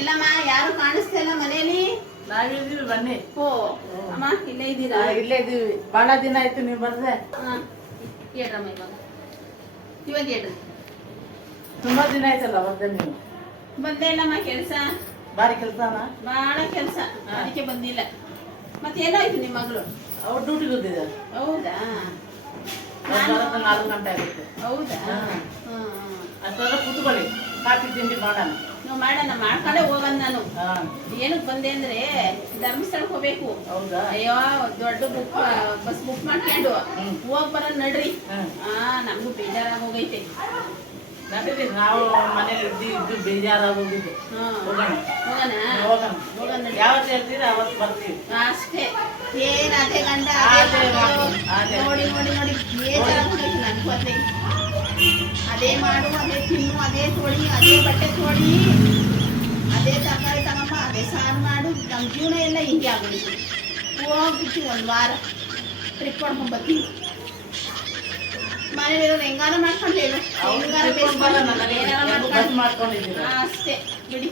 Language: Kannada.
ಎಲ್ಲಮ್ಮ ಯಾರು ಕಾಣಿಸ್ತಾ ಇಲ್ಲ ಮನೇಲಿ ನಾವಿದ್ದೀವಿ ಬನ್ನಿ. ಓ ಅಮ್ಮ ಇಲ್ಲೇ ಇದ್ದೀರಾ? ಇಲ್ಲೇ ಇದೀವಿ ಬಹಳ ದಿನ ಆಯ್ತು ನೀವು ಬರ್ದೆ ಹಾ ಹೇಳ್ರಮ್ಮ ಇವಾಗ. ಇವಾಗ ಹೇಳ್ರಿ. ತುಂಬಾ ದಿನ ಆಯ್ತಲ್ಲ ಬರ್ದೆ ನೀವು? ಬಂದೆ ಇಲ್ಲಮ್ಮ ಕೆಲಸ. ಬಾರಿ ಕೆಲಸನ? ಬಹಳ ಕೆಲಸ. ಅದಕ್ಕೆ ಬಂದಿಲ್ಲ. ಮತ್ತೆ ಏನಾಯ್ತು ನಿಮ್ಮ ಮಗಳು? ಅವ್ರು ಡ್ಯೂಟಿಗೆ ಹೋಗಿದ್ದಾರೆ ಹೌದಾ? ನಾಲ್ಕು ಗಂಟೆ ಆಗುತ್ತೆ. ಹೌದಾ? ಹಾ. ಹ್ಮ್ ಅಷ್ಟೆಲ್ಲ ಕೂತ್ಕೊಳ್ಳಿ. ಕಾಫಿ ತಿಂಡಿ ಮಾಡೋಣ. ನೀವು ಮಾಡೋಣ ಮಾಡ್ಕೊಂಡೇ ಹೋಗೋಣ ನಾನು. ಏನಕ್ಕೆ ಬಂದೆ ಅಂದ್ರೆ ಧರ್ಮಸ್ಥಳಕ್ಕೆ ಹೋಗ್ಬೇಕು. ಹೌದಾ? ಅಯ್ಯೋ ದೊಡ್ಡ ಬುಕ್ ಬಸ್ ಬುಕ್ ಮಾಡ್ಕೊಂಡು. ಹೋಗ್ ಬರೋಣ ನಡ್ರಿ. ಹಾ. ಆ ನಮಗೂ ಬೇಜಾರಾಗಿ ಹೋಗೈತೆ ನಡೀರಿ ನಾವು ಮನೇಲಿ ಇದ್ದು ಇದ್ದು ಬೇಜಾರಾಗಿ ಹೋಗಿದ್ದೆ ಹೋಗೋಣ. ಹೋಗೋಣ? ಹೋಗೋಣ. ಯಾವತ್ತು ಹೇಳ್ತೀರಿ ಅವತ್ತು ಬರ್ತೀವಿ ಅಷ್ಟೇ. ಏನ್ ಅದೇ ಗಂಡ ಅದೇ ಅದೇ ಮಾಡು, ಮಾಡು. ಅದೇ. ನೋಡಿ ನೋಡಿ ನೋಡಿ ಬೇಜಾರಾಗಿ ಹೋಗೈತೆ ನನಗೂ ಅದೇ. ಅದೇ ಮಾಡು ಅದೇ ತಿನ್ನು ಅದೇ ತೊಳಿ ಅದೇ ಬಟ್ಟೆ ತೊಳಿ. ಅದೇ ತರಕಾರಿ ತಗಮ್ಮ ಅದೇ ಸಾರು ಮಾಡು. ನಮ್ಮ ಜೀವನ ಎಲ್ಲ ಹಿಂಗೆ ಆಗೋಯ್ತು. ಹೋಗ್ಬಿಟ್ಟು ಒಂದು ವಾರ ಟ್ರಿಪ್ ಮಾಡ್ಕೊಂಡ್ ಬರ್ತೀನಿ. ಮನೇಲಿರೋರು ಹೆಂಗಾರ ಮಾಡ್ಕೊಂಡು ಹೇಳು? ಹೆಂಗಾರ ಬಸ್ ಅಷ್ಟೇ. ಬಿಡಿ.